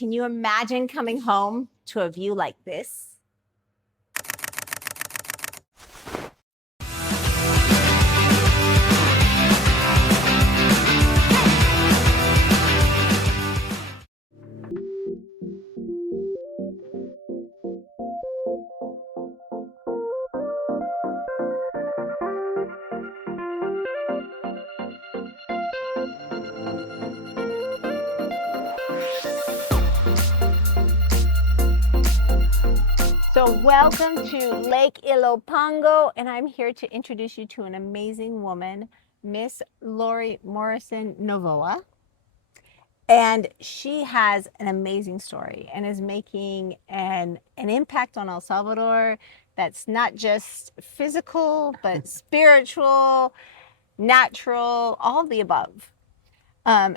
can you imagine coming home to a view like this? So welcome to Lake Ilopango, and I'm here to introduce you to an amazing woman, Miss Lori Morrison Novoa. And she has an amazing story and is making an impact on El Salvador that's not just physical, but spiritual, natural, all of the above.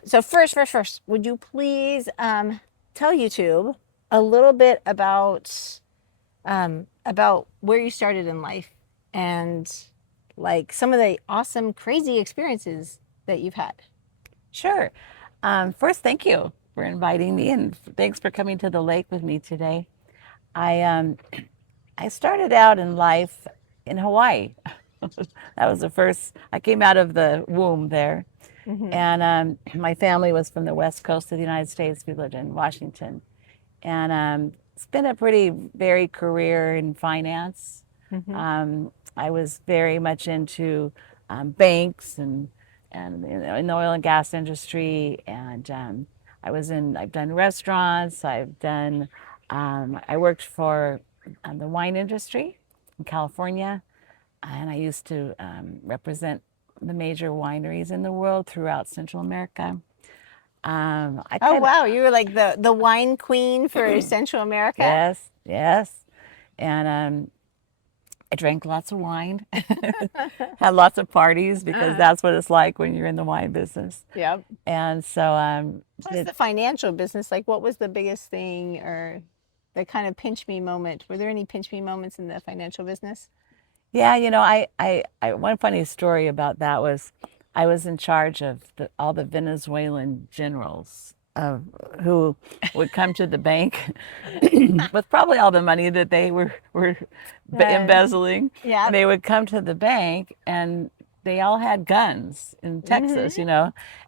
So first, would you please tell YouTube a little bit about where you started in life and like some of the awesome, crazy experiences that you've had? Sure. First, thank you for inviting me, and thanks for coming to the lake with me today. I started out in life in Hawaii. That was the first. I came out of the womb there, and my family was from the west coast of the United States. We lived in Washington, and it's been a pretty varied career in finance. I was very much into banks and in the oil and gas industry, and I've done restaurants. I worked for the wine industry in California, and I used to represent the major wineries in the world throughout Central America. Oh wow, you were like the wine queen for Central America. Yes, and I drank lots of wine, had lots of parties because that's what it's like when you're in the wine business. Yep. And so what's the financial business like? What was the biggest thing or the kind of pinch me moment? Were there any pinch me moments in the financial business? Yeah, I one funny story about that was I was in charge of all the Venezuelan generals who would come to the bank with probably all the money that they were embezzling. Yeah. And they would come to the bank and they all had guns in Texas, and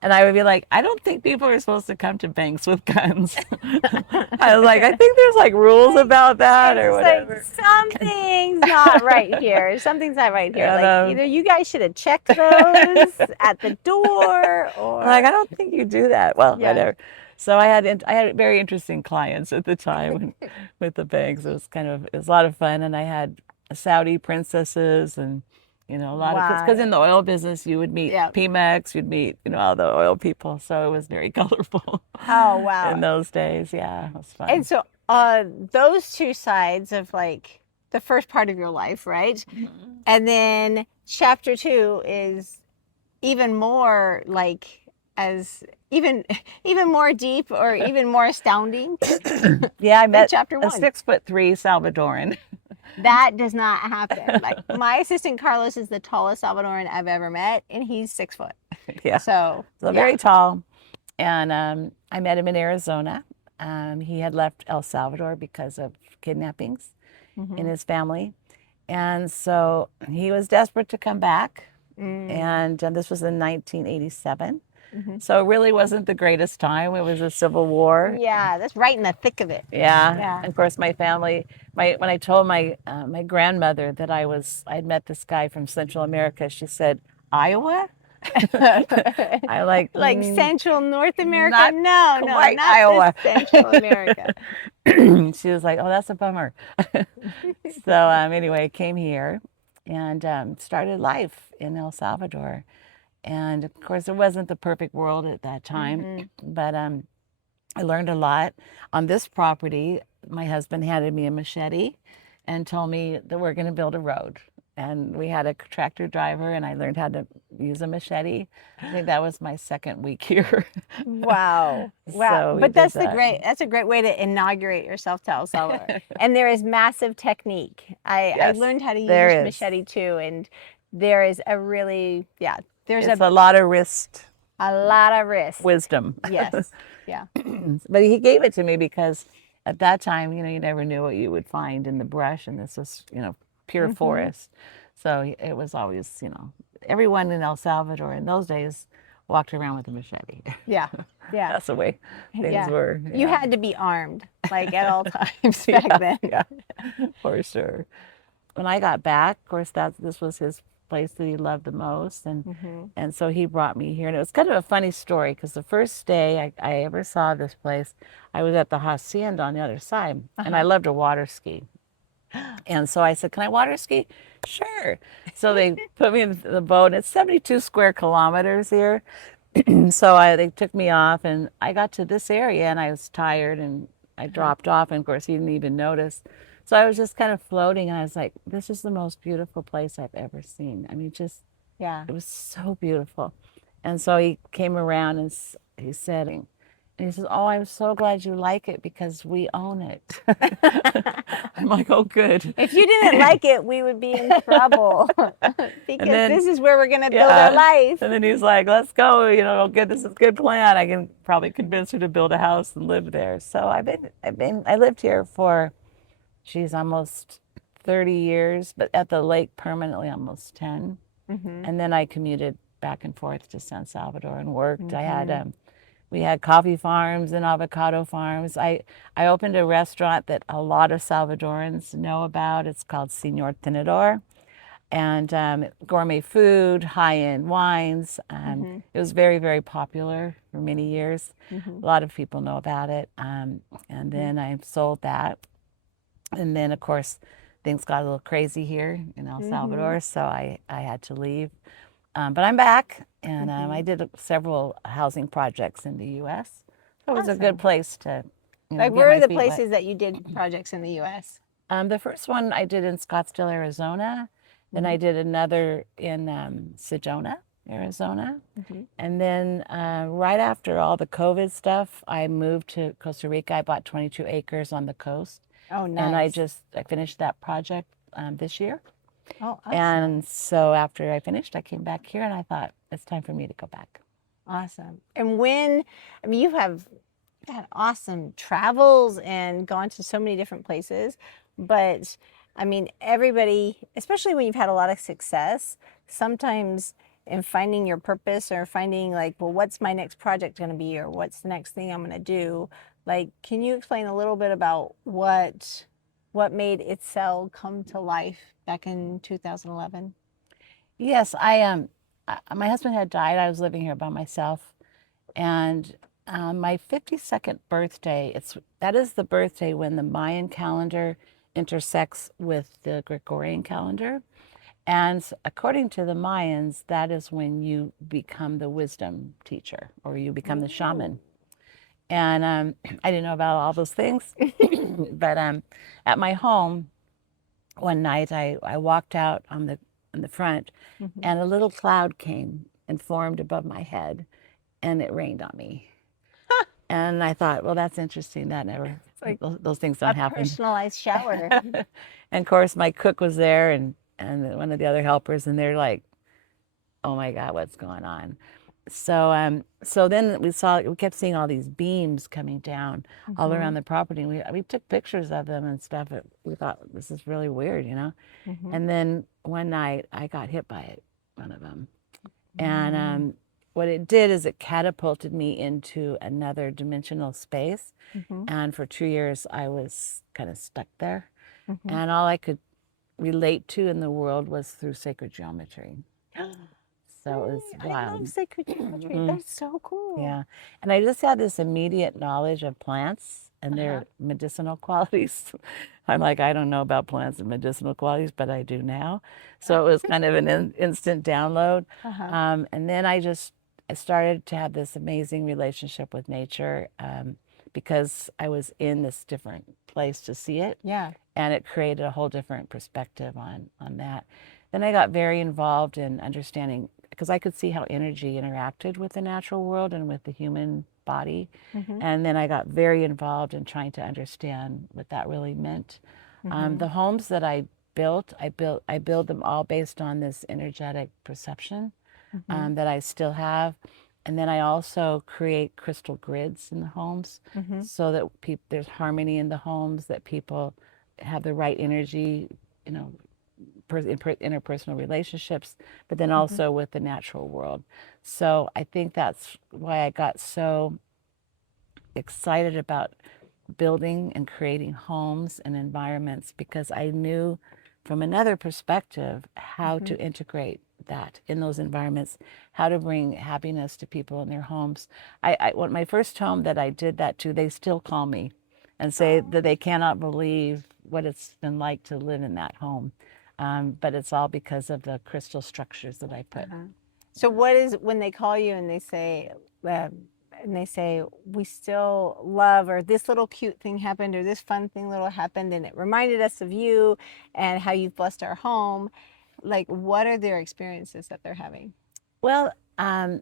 I would be like, I don't think people are supposed to come to banks with guns. I was like, I think there's like rules about that or whatever. Like, something's not right here. Something's not right here. Yeah, like either you guys should have checked those at the door, or like I don't think you do that. Well, whatever. So I had very interesting clients at the time with the banks. It was a lot of fun, and I had Saudi princesses and. A lot of because in the oil business you would meet Pemex, you'd meet all the oil people, so it was very colorful. Oh wow! In those days, yeah, it was fun. And so those two sides of like the first part of your life, right? And then chapter 2 is even more like even more deep or even more astounding. Yeah, I met chapter 1. A 6'3" Salvadoran. That does not happen. Like my assistant Carlos is the tallest Salvadoran I've ever met, and he's 6 foot. Yeah. So very tall. And I met him in Arizona. He had left El Salvador because of kidnappings in his family. And so he was desperate to come back. And this was in 1987. So it really wasn't the greatest time. It was a civil war. Yeah, that's right in the thick of it. Yeah. And of course, my family, when I told my grandmother that I'd met this guy from Central America, she said, Iowa? I like Central North America? Not not Iowa. Central America. She was like, oh, that's a bummer. So anyway, I came here and started life in El Salvador. And of course, it wasn't the perfect world at that time, but I learned a lot. On this property, my husband handed me a machete and told me that we're going to build a road. And we had a tractor driver, and I learned how to use a machete. I think that was my second week here. Wow. So but that's a great way to inaugurate yourself to El Salvador. And there is massive technique. I learned how to use machete too, and there is a really, there's a lot of wrist. A lot of wrist. Wisdom. Yes. Yeah. But he gave it to me because at that time, you never knew what you would find in the brush, and this was, pure Mm-hmm. forest. So it was always, everyone in El Salvador in those days walked around with a machete. Yeah. Yeah. That's the way things Yeah. were. You Yeah. had to be armed, like at all times back Yeah, then. yeah, for sure. When I got back, of course, this was his place that he loved the most, and Mm-hmm. and so he brought me here. And it was kind of a funny story because the first day I ever saw this place, I was at the hacienda on the other side, and I Uh-huh. love to water ski. And so I said, "Can I water ski?" Sure. So they put me in the boat, and it's 72 square kilometers here. So they took me off, and I got to this area, and I was tired, and I Uh-huh. dropped off, and of course he didn't even notice. So I was just kind of floating, and I was like, "This is the most beautiful place I've ever seen." I mean, just Yeah. it was so beautiful. And so he came around and he said, and he says, "Oh, I'm so glad you like it because we own it." I'm like, "Oh, good." If you didn't like it, we would be in trouble And because then, this is where we're going to build our yeah. life. And then he's like, "Let's go. Good. This is a good plan. I can probably convince her to build a house and live there." So I lived here for, geez, almost 30 years, but at the lake permanently almost 10. Mm-hmm. And then I commuted back and forth to San Salvador and worked. Mm-hmm. We had coffee farms and avocado farms. I opened a restaurant that a lot of Salvadorans know about. It's called Señor Tenedor, and gourmet food, high-end wines. Mm-hmm. It was very, very popular for many years. Mm-hmm. A lot of people know about it. And then I sold that. And then, of course, things got a little crazy here in El Mm-hmm. Salvador, so I had to leave. But I'm back, and Mm-hmm. I did several housing projects in the U.S. So it was a good Awesome. place to, Like, get where are my the feet wet. places that you did projects in the U.S.? The first one I did in Scottsdale, Arizona. Then Mm-hmm. I did another in Sedona, Arizona. Mm-hmm. And then right after all the COVID stuff, I moved to Costa Rica. I bought 22 acres on the coast, Oh, and nice. I finished that project this year. Oh, awesome. And so after I finished, I came back here, and I thought it's time for me to go back. Awesome. And I mean, you have had awesome travels and gone to so many different places, but I mean, everybody, especially when you've had a lot of success, sometimes in finding your purpose or finding like, well, what's my next project going to be or what's the next thing I'm going to do? Like, can you explain a little bit about what made Itzel come to life back in 2011? Yes, my husband had died. I was living here by myself, and my 52nd birthday. That is the birthday when the Mayan calendar intersects with the Gregorian calendar, and according to the Mayans, that is when you become the wisdom teacher or you become the Ooh. shaman. And I didn't know about all those things, but at my home one night, I walked out on the front, Mhm. and a little cloud came and formed above my head, and it rained on me. And I thought, well, that's interesting. It's like Those things a don't happen. personalized shower. And of course, my cook was there, and one of the other helpers, and they're like, "Oh my God, what's going on?" So then we kept seeing all these beams coming down all Mhm. around the property. And we took pictures of them and stuff. We thought this is really weird. Mhm. And then one night I got hit by one of them, and Mm. what it did is it catapulted me into another dimensional space. Mhm. And for 2 years I was kind of stuck there, Mhm. and all I could relate to in the world was through sacred geometry. So it was I love wild. sacred geometry. Mhm. That's so cool. Yeah. And I just had this immediate knowledge of plants and Uh-huh. their medicinal qualities. I'm like, I don't know about plants and medicinal qualities, but I do now. So it was kind of an instant download. Uh-huh. And then I started to have this amazing relationship with nature, because I was in this different place to see it. Yeah. And it created a whole different perspective on that. Then I got very involved in understanding, because I could see how energy interacted with the natural world and with the human body. Mhm. And then I got very involved in trying to understand what that really meant. Mhm. The homes that I build them all based on this energetic perception Mhm. that I still have. And then I also create crystal grids in the homes Mm-hmm. so that there's harmony in the homes, that people have the right energy, you know, interpersonal relationships, but then Mm-hmm. also with the natural world. So I think that's why I got so excited about building and creating homes and environments, because I knew from another perspective how Mm-hmm. to integrate that in those environments, how to bring happiness to people in their homes. When my first home that I did that to, they still call me and say that they cannot believe what it's been like to live in that home. But it's all because of the crystal structures that I put. Uh-huh. So what is when they call you uh, and they say we still love, or this little cute thing happened, or this fun thing little happened and it reminded us of you and how you've blessed our home, like what are their experiences that they're having? Well, a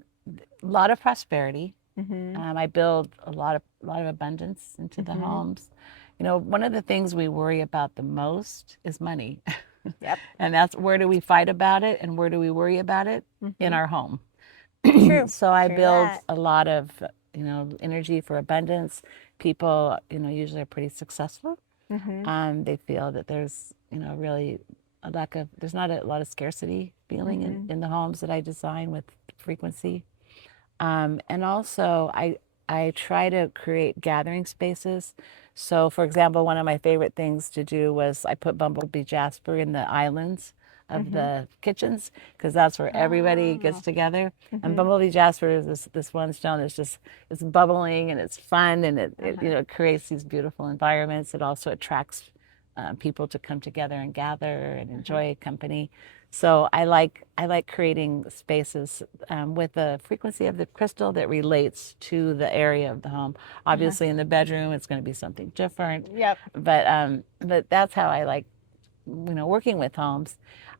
lot of prosperity. Mm-hmm. I build a lot of abundance into the Mm-hmm. homes. You know, one of the things we worry about the most is money. Yep. And that's, where do we fight about it and where do we worry about it? In Mm-hmm. our home. True. So I True build that. a lot of, energy for abundance. People, usually are pretty successful. Mm-hmm. They feel that there's, really a lack of, there's not a lot of scarcity feeling Mm-hmm. in the homes that I design with frequency. And also, I try to create gathering spaces. So, for example, one of my favorite things to do was I put bumblebee jasper in the islands of Mm-hmm. the kitchens, because that's where everybody gets Oh. together. And Mm-hmm. bumblebee jasper is this one stone that's just, it's bubbling and it's fun, and Uh-huh. it creates these beautiful environments. It also attracts people to come together and gather and Uh-huh. enjoy company. So I like creating spaces with the frequency of the crystal that relates to the area of the home. Uh-huh. Obviously, in the bedroom, it's going to be something different, Yep. but that's how I like, working with homes.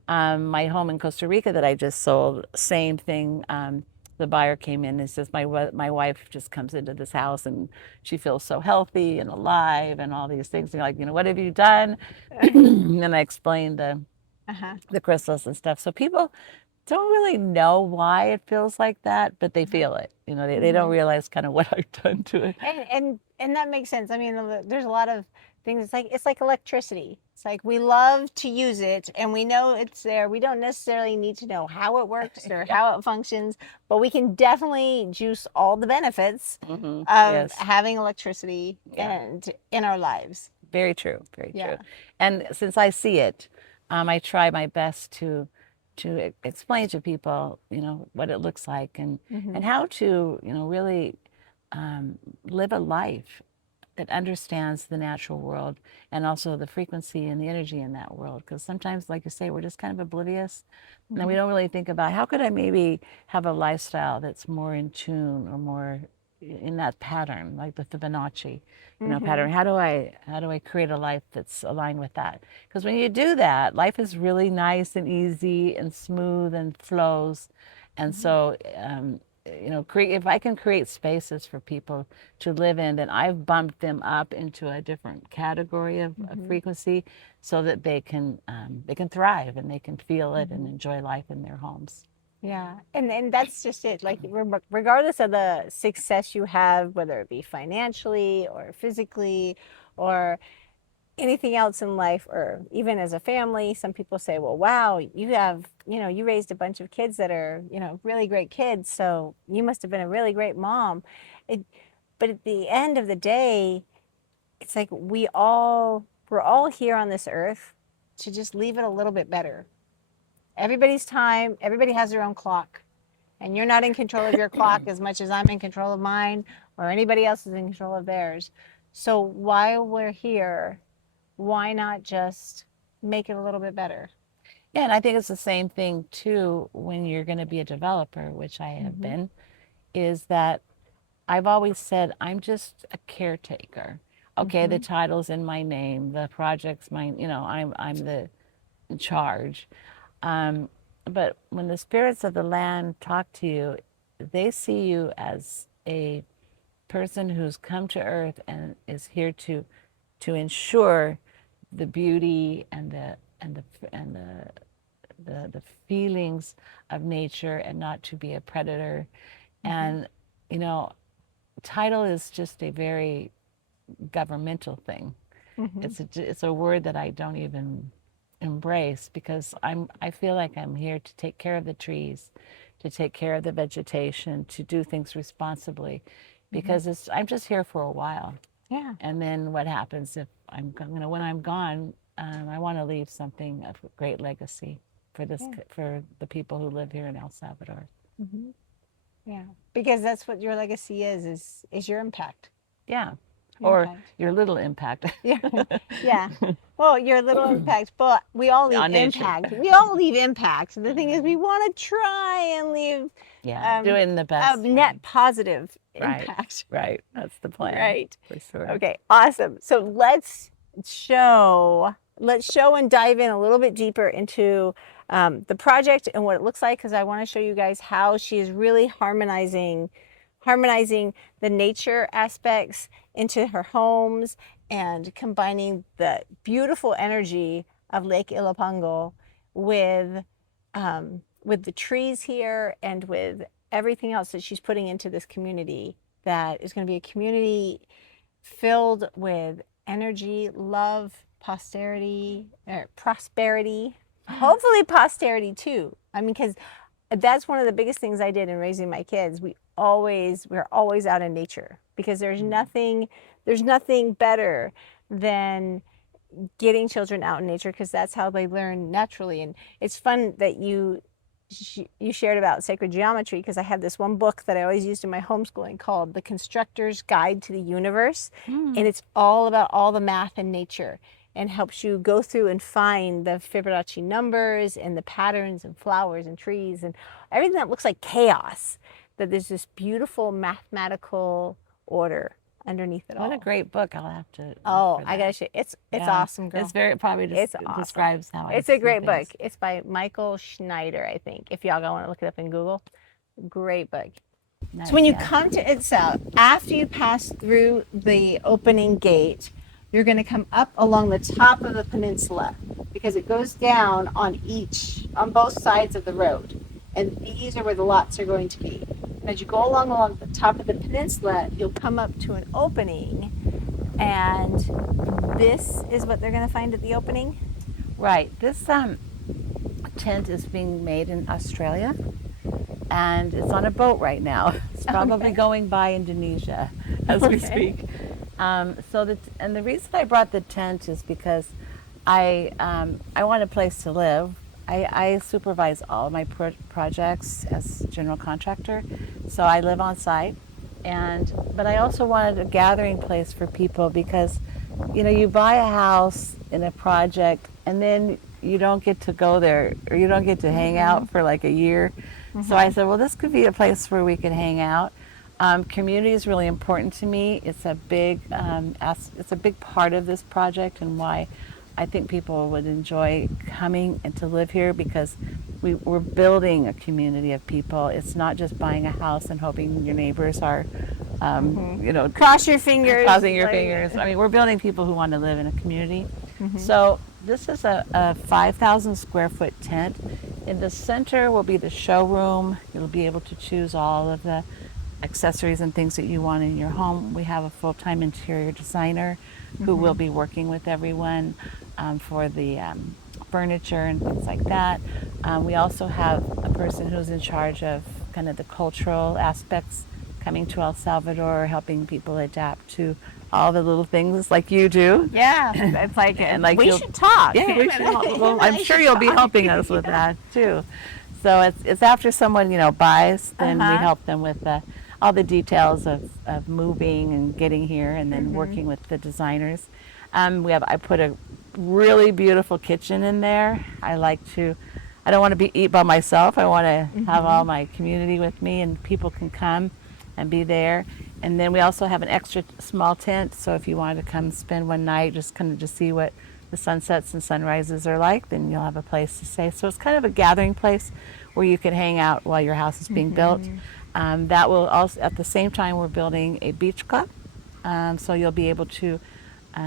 My home in Costa Rica that I just sold, same thing. The buyer came in and says, my wife just comes into this house and she feels so healthy and alive and all these things. And you're like, what have you done? And I explained Uh-huh. the crystals and stuff. So people don't really know why it feels like that, but they Uh-huh. feel it. They don't Mm-hmm. realize kind of what I've done to it. And that makes sense. I mean, there's a lot of things. It's like electricity. It's like we love to use it, and we know it's there. We don't necessarily need to know how it works or Yeah. how it functions, but we can definitely juice all the benefits of Yes. having electricity Yeah. and in our lives. Very true. Very Yeah. true. And since I see it, I try my best to explain to people, what it looks like, Mm-hmm. and how to, really live a life that understands the natural world and also the frequency and the energy in that world. Because sometimes, like you say, we're just kind of oblivious and we Mm-hmm. don't really think about how could I maybe have a lifestyle that's more in tune or more in that pattern, like the Fibonacci, Mm-hmm. pattern. How do I create a life that's aligned with that? Because when you do that, life is really nice and easy and smooth and flows. And Mm-hmm. so, if I can create spaces for people to live in, then I've bumped them up into a different category of Mm-hmm. frequency, so that they can thrive and they can feel it and Mm-hmm. enjoy life in their homes. Yeah, and that's just it. Like regardless of the success you have, whether it be financially or physically, or anything else in life, or even as a family, some people say, "Well, wow, you raised a bunch of kids that are, really great kids, so you must have been a really great mom." It, but at the end of the day, it's like we're all here on this earth to just leave it a little bit better. Everybody's time, everybody has their own clock. And you're not in control of your clock as much as I'm in control of mine, or anybody else is in control of theirs. So while we're here, why not just make it a little bit better? Yeah, and I think it's the same thing too when you're going to be a developer, which I have Mm-hmm. been, is that I've always said I'm just a caretaker. Okay, the Mm-hmm. title's in my name, the project's mine, I'm the in charge. Um, but when the spirits of the land talk to you, they see you as a person who's come to earth and is here to ensure the beauty and the feelings of nature, and not to be a predator. And, you know, title is just a very governmental thing. It's a word that I don't even embrace because I feel like I'm here to take care of the trees, to take care of the vegetation, to do things responsibly, because I'm just here for a while. Yeah. And then what happens if when I'm gone, I want to leave something of great legacy for for the people who live here in El Salvador. Yeah. Because that's what your legacy is your impact. Yeah. Your Or impact. your little impact. Yeah. Yeah. Well, your little impact, but we all leave On nature. impact. We all leave impact. The thing is, we want to try and leave Yeah, doing the a best. net positive Right. impact. Right. That's the plan. Right. For sure. Okay, awesome. So let's show and dive in a little bit deeper into the project and what it looks like, because I want to show you guys how she is really harmonizing the nature aspects into her homes and combining the beautiful energy of Lake Ilopango with the trees here and with everything else that she's putting into this community that is going to be a community filled with energy, love, posterity, or prosperity, hopefully posterity too. I mean, because that's one of the biggest things I did in raising my kids. We're always out in nature because there's nothing better than getting children out in nature, because that's how they learn naturally. And it's fun that you shared about sacred geometry, because I have this one book that I always used in my homeschooling called The Constructor's Guide to the Universe. And it's all about all the math in nature and helps you go through and find the Fibonacci numbers and the patterns and flowers and trees and everything that looks like chaos, that there's this beautiful mathematical order underneath it all. What a great book. I'll have to. Oh, I gotta show you. It's awesome, girl. It's very, probably It's awesome. describes how It's a great book. It's by Michael Schneider, I think. If y'all want to look it up in Google, great book. Nice, So when you come to Itzel, after you pass through the opening gate, you're going to come up along the top of the peninsula, because it goes down on both sides of the road. And these are where the lots are going to be. And as you go along the top of the peninsula, you'll come up to an opening, and this is what they're going to find at the opening. Right. This tent is being made in Australia, and it's on a boat right now. It's probably going by Indonesia as we speak. And the reason I brought the tent is because I want a place to live. I supervise all of my projects as general contractor, so I live on site. But I also wanted a gathering place for people, because you buy a house in a project and then you don't get to go there, or you don't get to hang out for like a year. So I said, well, this could be a place where we could hang out. Community is really important to me. It's a big part of this project, and why I think people would enjoy coming and to live here, because we're building a community of people. It's not just buying a house and hoping your neighbors are, cross your fingers. Crossing your fingers. I mean, we're building people who want to live in a community. So this is a 5,000 square foot tent. In the center will be the showroom. You'll be able to choose all of the accessories and things that you want in your home. We have a full-time interior designer who will be working with everyone for the furniture and things like that. We also have a person who's in charge of kind of the cultural aspects, coming to El Salvador, helping people adapt to all the little things like you do. Yeah, it's like, and like we should talk. Yeah, we should talk. Well, I'm sure you'll be helping us with that too. So it's after someone buys, then we help them with all the details of moving and getting here, and then working with the designers. I put a really beautiful kitchen in there. I don't want to eat by myself. I want to have all my community with me, and people can come and be there. And then we also have an extra small tent, so if you wanted to come spend one night, just see what the sunsets and sunrises are like, then you'll have a place to stay. So it's kind of a gathering place where you can hang out while your house is being built. That will also, at the same time, we're building a beach club. So you'll be able to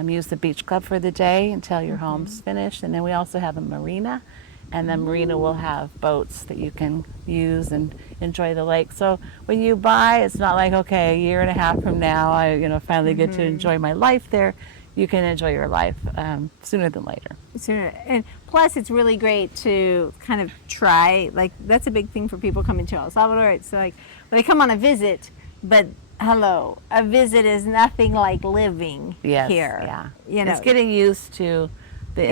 use the beach club for the day until your home's finished. And then we also have a marina, and the marina will have boats that you can use and enjoy the lake. So when you buy, it's not like, okay, a year and a half from now, I finally get to enjoy my life there. You can enjoy your life sooner than later. And plus, it's really great to kind of try. Like, that's a big thing for people coming to El Salvador. It's like, well, they come on a visit, but hello, a visit is nothing like living Yes, here. yeah. It's getting used to the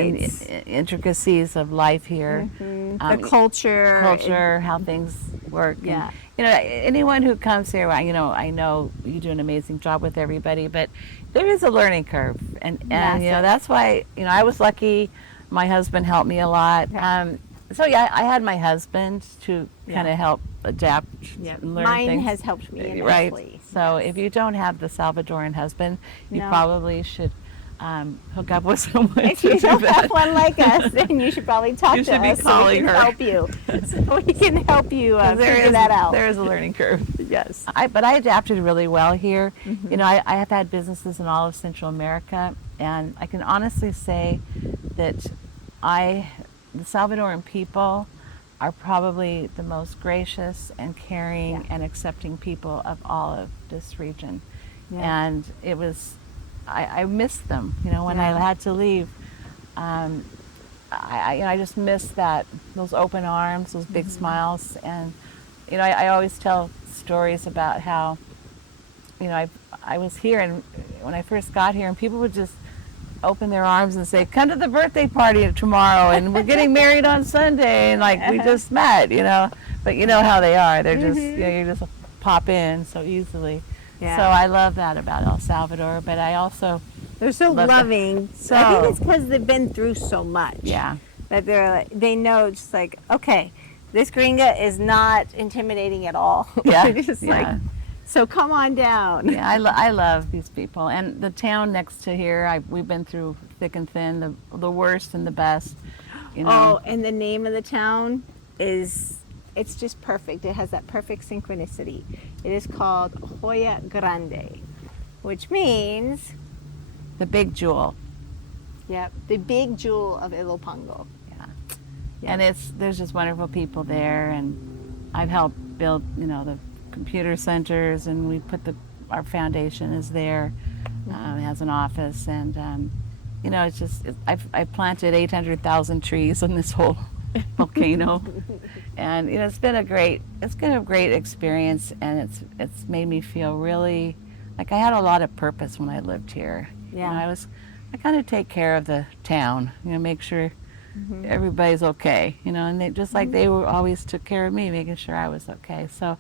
intricacies of life here, the culture, how things work. Yeah. And, anyone who comes here, I know you do an amazing job with everybody, but there is a learning curve, and that's why I was lucky. My husband helped me a lot. So yeah, I had my husband to kind of help adapt and learn Mine things. has helped me immensely. Right. So if you don't have the Salvadoran husband, you probably should hook up with someone. If you don't have one like us, then you should probably talk to us so we can help you. So we can help you figure that out. There is a learning curve. Yes. But I adapted really well here. I have had businesses in all of Central America, and I can honestly say that the Salvadoran people are probably the most gracious and caring and accepting people of all of this region. And it was, I missed them, when I had to leave. I just missed those open arms, those big smiles. And, I always tell stories about how, I was here, and when I first got here, and people would just open their arms and say, come to the birthday party tomorrow, and we're getting married on Sunday, and like we just met, but you know how they are. They're just, you just pop in so easily. Yeah. So I love that about El Salvador, but I also they're so loving. So I think it's because they've been through so much. Yeah. That they know just like, okay, this gringa is not intimidating at all. Yeah. Just like, so come on down. Yeah, I love these people, and the town next to here. We've been through thick and thin, the worst and the best. Oh, and the name of the town it's just perfect. It has that perfect synchronicity. It is called Joya Grande, which means the big jewel. Yep, the big jewel of Ilopango. Yeah. And there's just wonderful people there, and I've helped build, the computer centers, and we put our foundation is there. It has an office, and it's just I planted 800,000 trees on this whole volcano, and it's been a great experience, and it's made me feel really like I had a lot of purpose when I lived here. Yeah. I kind of take care of the town, make sure everybody's okay, and they just like they were always took care of me, making sure I was okay. So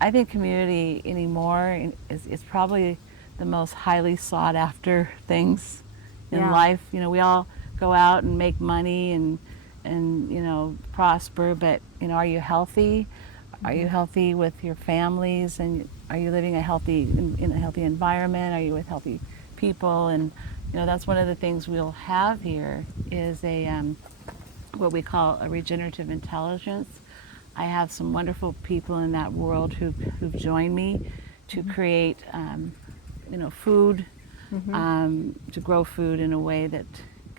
I think community anymore is probably the most highly sought after things in life. We all go out and make money and prosper, but are you healthy? Are you healthy with your families, and are you living in a healthy environment? Are you with healthy people? And that's one of the things we'll have here is what we call a regenerative intelligence. I have some wonderful people in that world who've joined me to create, food, to grow food in a way that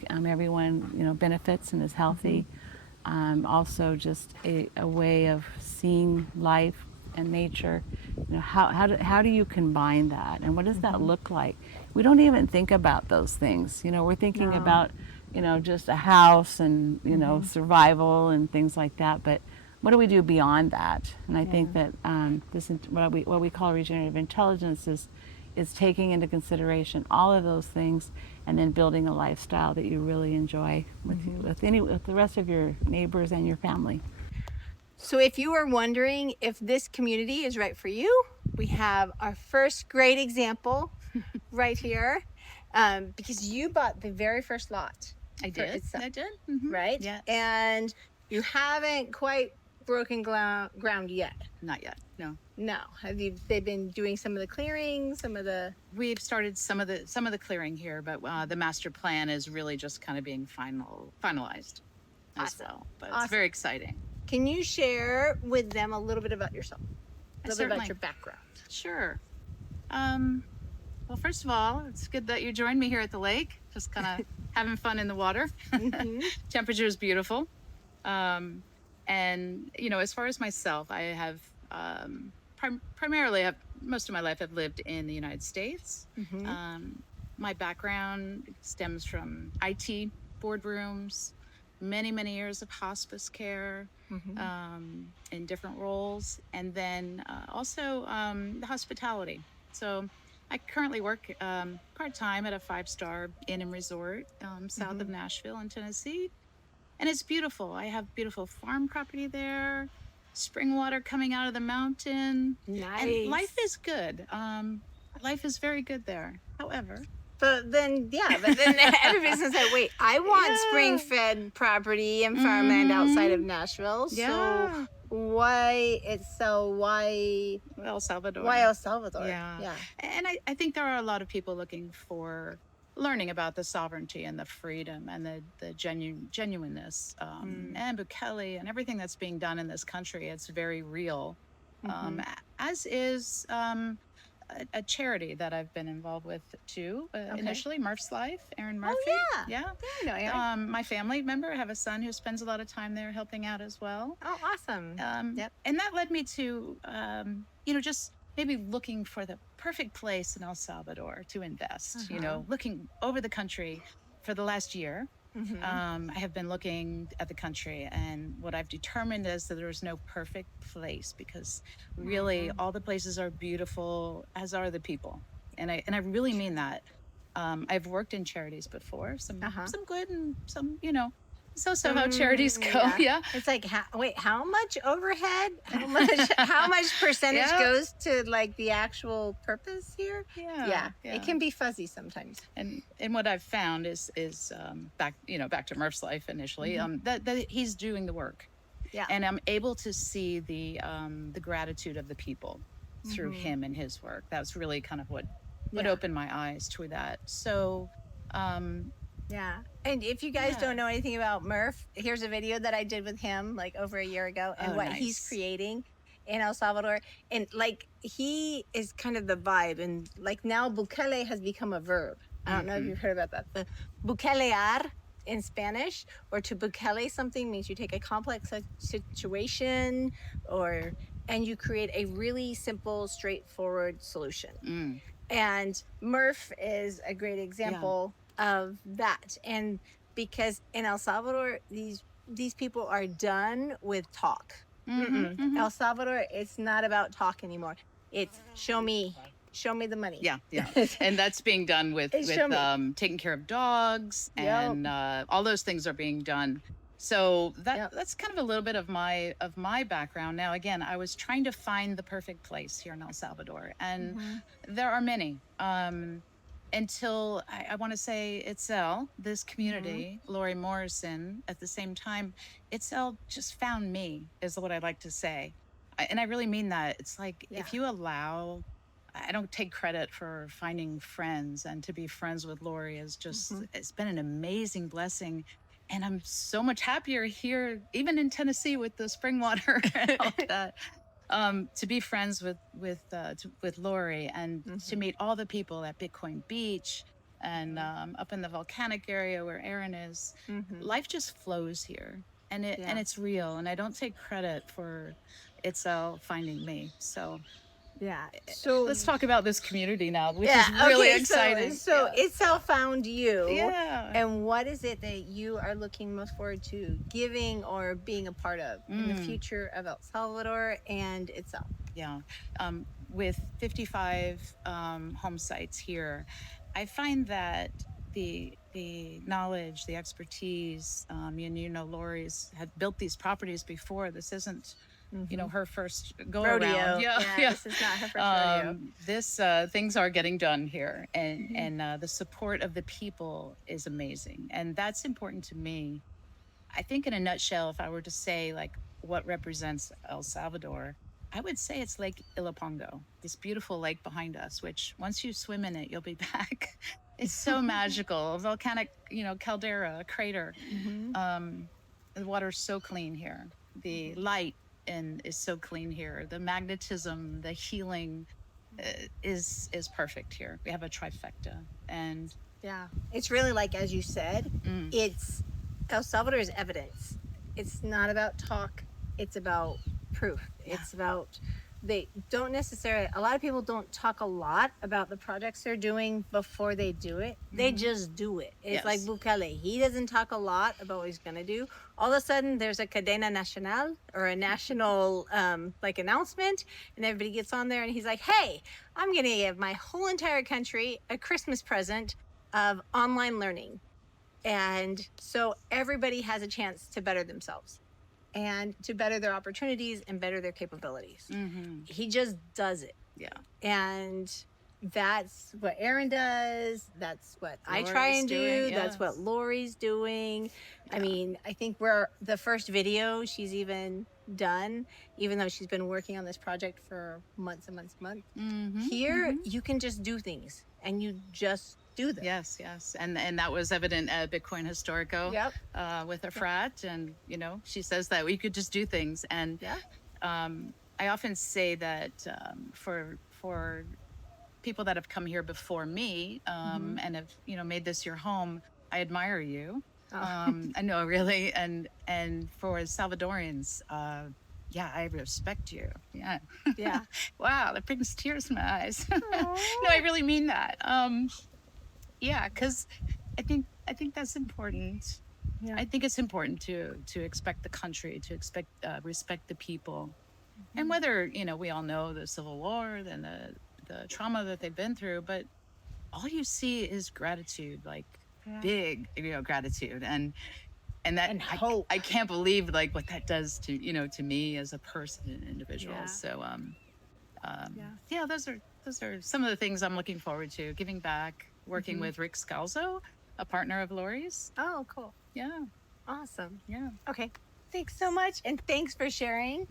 everyone, benefits and is healthy. Also, just a way of seeing life and nature. How do you combine that, and what does that look like? We don't even think about those things. We're thinking about, just a house and survival and things like that, but what do we do beyond that? And I think that what we call regenerative intelligence is taking into consideration all of those things, and then building a lifestyle that you really enjoy with the rest of your neighbors and your family. So if you are wondering if this community is right for you, we have our first great example right here, because you bought the very first lot. I did. Right? Yeah. And you haven't quite broken ground yet. Not yet. No. No. They've been doing some of the clearing, We've started some of the clearing here, but the master plan is really just kind of being finalized as well. But it's very exciting. Can you share with them a little bit about yourself? A little bit about your background. Sure. Well, first of all, it's good that you joined me here at the lake. Just kind of having fun in the water. Temperature is beautiful. And as far as myself, I have primarily have most of my life I've lived in the United States. My background stems from IT boardrooms, many years of hospice care in different roles, and then also the hospitality. So I currently work part time at a 5-star inn and resort south of Nashville in Tennessee, and it's beautiful. I have beautiful farm property there, spring water coming out of the mountain, and life Nice. is good. Life is very good there. However, But then everybody's gonna say, wait, I want Yeah. spring-fed property and farmland outside of Mhm. Nashville. Yeah. So why Itzel? Why El Salvador. El Salvador? Yeah. Yeah. And I think there are a lot of people looking for learning about the sovereignty and the freedom and the genuineness and Bukele and everything that's being done in this country. It's very real, as is a charity that I've been involved with too. Initially, Murph's Life, Aaron Murphy. Oh, Yeah. I know Aaron. My family member, I have a son who spends a lot of time there helping out as well. Oh, awesome. Yep. And that led me to, just maybe looking for the perfect place in El Salvador to invest, looking over the country for the last year. I have been looking at the country, and what I've determined is that there's no perfect place, because really all the places are beautiful, as are the people. And I really mean that. I've worked in charities before, some good and some, so how charities go. Yeah. It's like, how much overhead? How much percentage Yeah. goes to like the actual purpose here? Yeah. It can be fuzzy sometimes. And what I've found is back to Murph's Life initially, that he's doing the work. Yeah. And I'm able to see the gratitude of the people through him and his work. That's really kind of what opened my eyes to that. So yeah. And if you guys don't know anything about Murph, here's a video that I did with him like over a year ago, and what he's creating in El Salvador. And like, he is kind of the vibe, and like now Bukele has become a verb. I don't know if you've heard about that. The Bukelear in Spanish, or to Bukele something, means you take a complex situation and you create a really simple, straightforward solution. And Murph is a great example of that. And because in El Salvador, these people are done with talk. El Salvador, it's not about talk anymore. It's show me the money. Yeah. And that's being done with taking care of dogs, and all those things are being done. So that's kind of a little bit of my background. Now, again, I was trying to find the perfect place here in El Salvador, and there are many. Until I want to say Itzel, this community, Lori Morrison, at the same time, Itzel just found me, is what I like to say. And I really mean that. It's like, if you allow, I don't take credit for finding friends, and to be friends with Lori is just, it's been an amazing blessing. And I'm so much happier here, even in Tennessee, with the spring water and all that. To be friends with Lori, and to meet all the people at Bitcoin Beach, and up in the volcanic area where Aaron is. Life just flows here, and it's real. And I don't take credit for Itzel finding me. So so let's talk about this community now, which is really exciting. So Itzel found you. Yeah. And what is it that you are looking most forward to giving or being a part of in the future of El Salvador and Itzel? Yeah. With 55 home sites here, I find that the knowledge, the expertise, Lori's had built these properties before. This isn't her first go around. This is not her first rodeo. Things are getting done here, and the support of the people is amazing, and that's important to me. I think, in a nutshell, if I were to say like what represents El Salvador, I would say it's Lake Ilopango, this beautiful lake behind us, which once you swim in it, you'll be back. It's so magical. A volcanic, caldera, a crater. The water's so clean here. The light is so clean here. The magnetism, the healing is perfect here. We have a trifecta. And it's really like, as you said, it's El Salvador is evidence. it's not about talk, it's about proof. It's about, they don't necessarily, a lot of people don't talk a lot about the projects they're doing before they do it. They just do it. It's like Bukele. He doesn't talk a lot about what he's going to do. All of a sudden, there's a cadena nacional or a national like announcement, and everybody gets on there and he's like, hey, I'm going to give my whole entire country a Christmas present of online learning. And so everybody has a chance to better themselves and to better their opportunities and better their capabilities. He just does it. Yeah. And that's what Aaron does. That's what I try and do. That's what Lori's doing. I mean, I think we're the first video she's even done, even though she's been working on this project for months and months and months. Here, you can just do things and you just do them. Yes, yes. And that was evident at Bitcoin Historico with a frat. And, you know, she says that we could just do things. And I often say that for people that have come here before me and have, you know, made this your home, I admire you. I know, really. And for Salvadorians, yeah, I respect you. Yeah. Yeah. Wow, that brings tears to my eyes. No, I really mean that. Yeah, because I think that's important. Yeah. I think it's important to expect the country, to respect the people, and whether, you know, we all know the Civil War and the trauma that they've been through, but all you see is gratitude, like big, you know, gratitude, and that, and hope. I can't believe like what that does to, you know, to me as a person and individual. Yeah. So yeah, those are some of the things I'm looking forward to, giving back, working with Rick Scalzo, a partner of Lori's. Oh, cool. Yeah. Awesome. Yeah. Okay. Thanks so much. And thanks for sharing.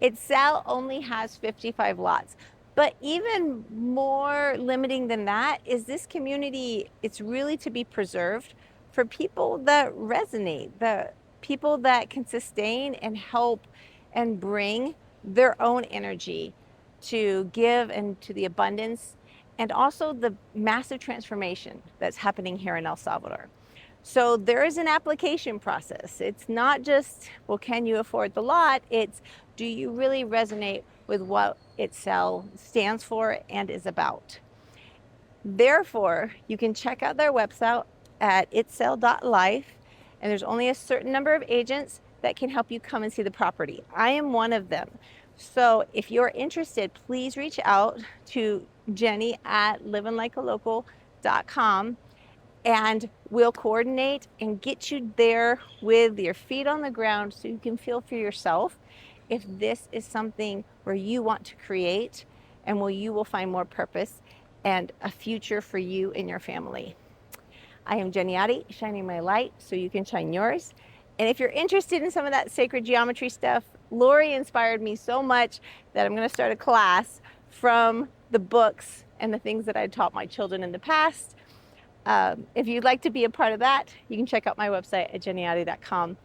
Itzel only has 55 lots. But even more limiting than that is this community, it's really to be preserved for people that resonate, the people that can sustain and help and bring their own energy to give and to the abundance and also the massive transformation that's happening here in El Salvador. So there is an application process. It's not just, well, can you afford the lot? It's, do you really resonate with what Itzel stands for and is about? Therefore, you can check out their website at itzel.life, and there's only a certain number of agents that can help you come and see the property. I am one of them. So if you're interested, please reach out to Jenny at livinglikealocal.com, and we'll coordinate and get you there with your feet on the ground so you can feel for yourself if this is something where you want to create and where you will find more purpose and a future for you and your family. I am Jenny Adi, shining my light so you can shine yours. And if you're interested in some of that sacred geometry stuff, Lori inspired me so much that I'm going to start a class from the books and the things that I taught my children in the past. If you'd like to be a part of that, you can check out my website at jennyadi.com.